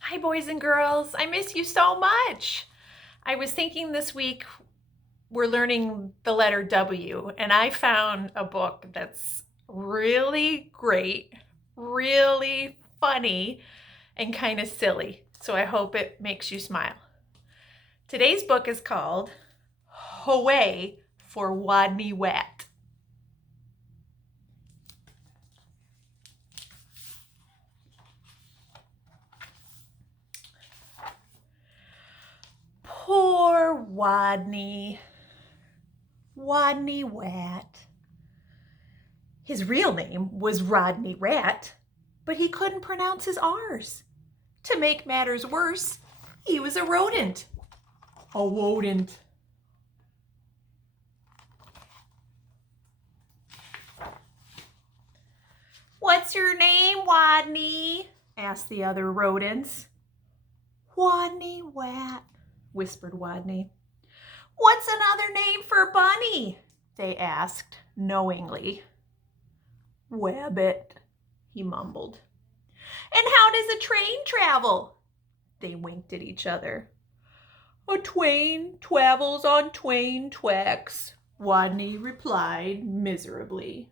Hi, boys and girls. I miss you so much. I was thinking this week we're learning the letter W, and I found a book that's really great, really funny, and kind of silly. So I hope it makes you smile. Today's book is called Hooray for Wadney Wat. Poor Wadney. Wadney Wat. His real name was Rodney Rat, but he couldn't pronounce his R's. To make matters worse, he was a rodent. A wodent. What's your name, Wadney? Asked the other rodents. Wadney Wat, whispered Wadney. What's another name for Bunny? They asked knowingly. Wabbit, he mumbled. And how does a train travel? They winked at each other. A twain travels on twain tracks, Wadney replied miserably.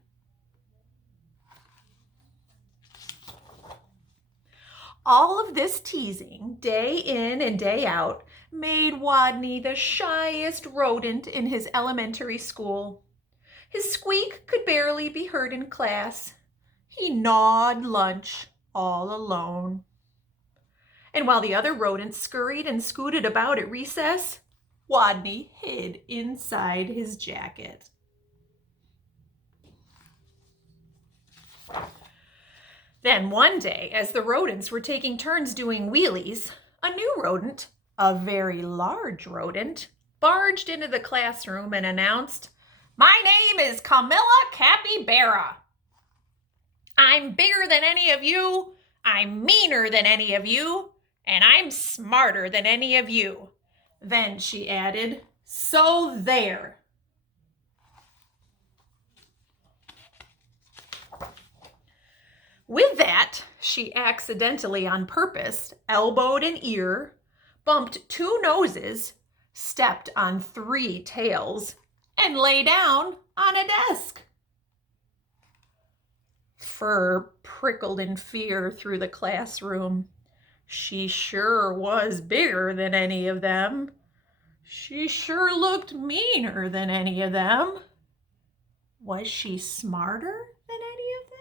All of this teasing, day in and day out, made Wadney the shyest rodent in his elementary school. His squeak could barely be heard in class. He gnawed lunch all alone. And while the other rodents scurried and scooted about at recess, Wadney hid inside his jacket. Then one day, as the rodents were taking turns doing wheelies, a new rodent, a very large rodent, barged into the classroom and announced, "My name is Camilla Capybara. I'm bigger than any of you, I'm meaner than any of you, and I'm smarter than any of you." Then she added, "So there." With that, she accidentally, on purpose, elbowed an ear, bumped two noses, stepped on three tails, and lay down on a desk. Fur prickled in fear through the classroom. She sure was bigger than any of them. She sure looked meaner than any of them. Was she smarter than any of them?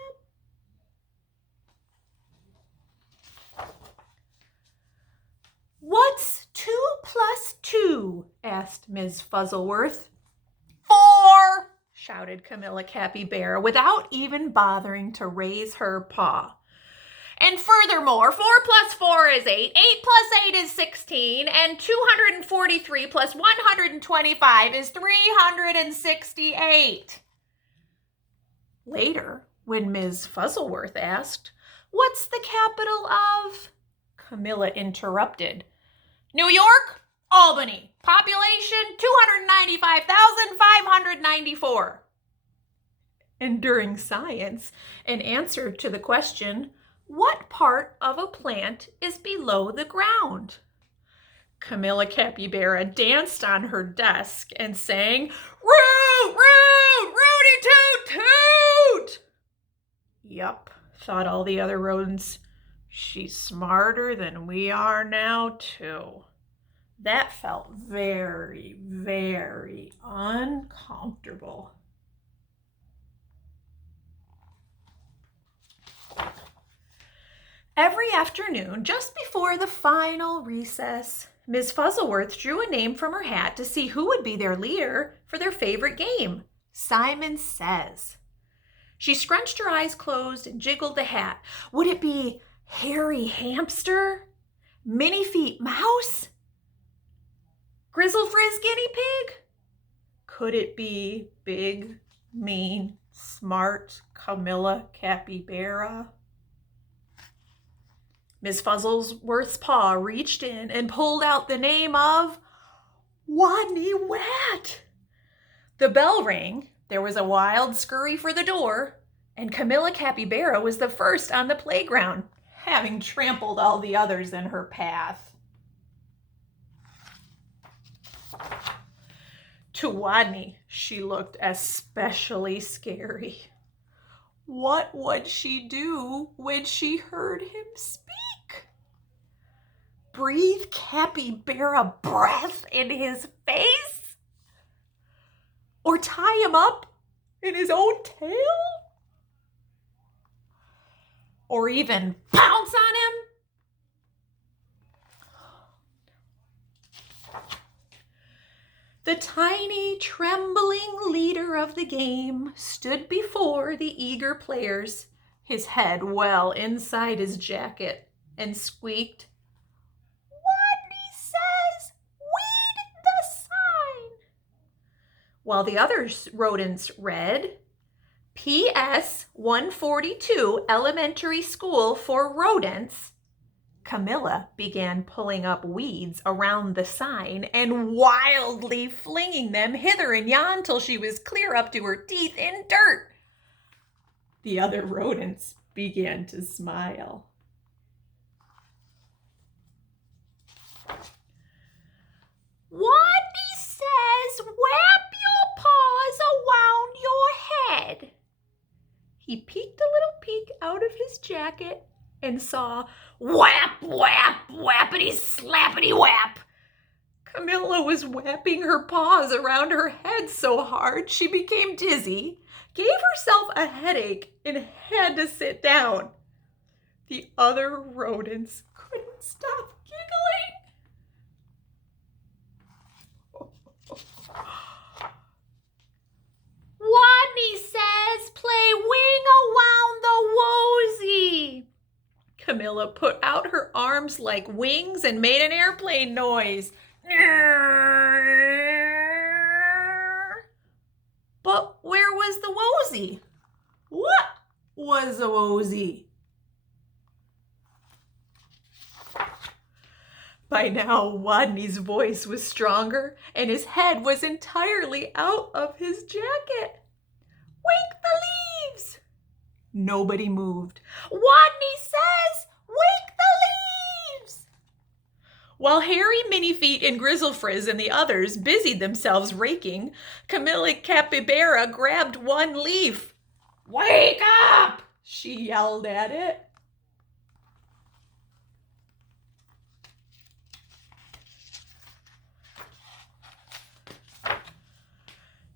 "What's 2 plus 2? Asked Ms. Fuzzleworth. "4, shouted Camilla Capybara without even bothering to raise her paw. "And furthermore, 4 plus 4 is 8, 8 plus 8 is 16, and 243 plus 125 is 368. Later, when Ms. Fuzzleworth asked, "What's the capital of?" Camilla interrupted. "New York, Albany, population 295,594. And during science, in answer to the question, "What part of a plant is below the ground?" Camilla Capybara danced on her desk and sang, "Root, root, rooty toot toot." Yup, thought all the other rodents. She's smarter than we are now, too. That felt very, very uncomfortable. Every afternoon, just before the final recess, Ms. Fuzzleworth drew a name from her hat to see who would be their leader for their favorite game, Simon Says. She scrunched her eyes closed and jiggled the hat. Would it be Hairy Hamster? Minnie Feet Mouse? Grizzle Frizz Guinea Pig? Could it be Big, Mean, Smart Camilla Capybara? Miss Fuzzleworth's paw reached in and pulled out the name of Wadney Wat. The bell rang, there was a wild scurry for the door, and Camilla Capybara was the first on the playground. having trampled all the others in her path. To Wadney, she looked especially scary. What would she do when she heard him speak? Breathe capybara breath in his face? Or tie him up in his own tail? Or even pounce on him? The tiny, trembling leader of the game stood before the eager players, his head well inside his jacket, and squeaked, "Wadney says, read the sign," while the other rodents read, "PS 142 Elementary School for Rodents." Camilla began pulling up weeds around the sign and wildly flinging them hither and yon till she was clear up to her teeth in dirt. The other rodents began to smile. "Wadney says, wrap your paws around your head." He peeked a little peek out of his jacket and saw whap, whap, whappity, slappity, whap. Camilla was whapping her paws around her head so hard she became dizzy, gave herself a headache, and had to sit down. The other rodents couldn't stop giggling. "Wadney says, play wing around the wosy." Camilla put out her arms like wings and made an airplane noise. But where was the wosy? What was a wosy? By now, Wadney's voice was stronger and his head was entirely out of his jacket. "Wake the leaves." Nobody moved. "Wadney says, wake the leaves." While Hairy, Minifeet, and Grizzlefrizz and the others busied themselves raking, Camilla Capybara grabbed one leaf. "Wake up!" she yelled at it.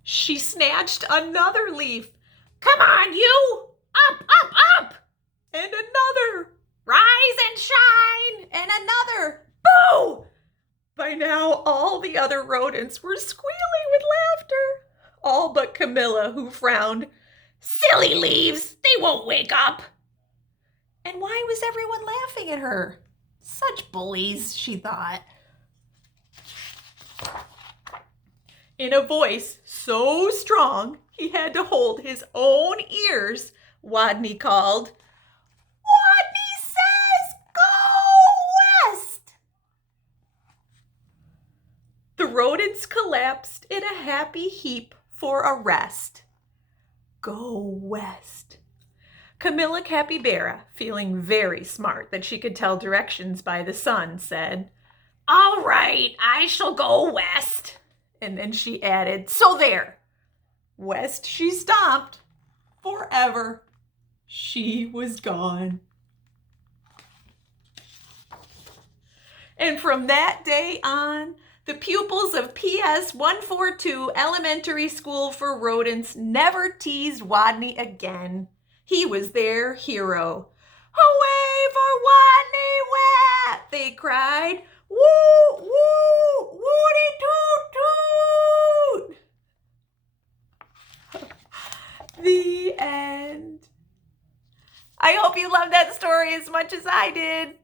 She snatched another leaf. "Come on, you! Up, up, up!" And another. "Rise and shine!" And another. "Boo!" By now, all the other rodents were squealing with laughter. All but Camilla, who frowned. "Silly leaves! They won't wake up!" And why was everyone laughing at her? Such bullies, she thought. In a voice so strong he had to hold his own ears, Wadney called, "Wadney says, go west!" The rodents collapsed in a happy heap for a rest. Go west. Camilla Capybara, feeling very smart that she could tell directions by the sun, said, "All right, I shall go west." And then she added, "So there." West she stomped. Forever. She was gone. And from that day on, the pupils of PS 142 Elementary School for Rodents never teased Wadney again. He was their hero. "Hooray for Wadney Wet!" they cried. "Woo, woo, woody toot toot!" The end. I hope you loved that story as much as I did.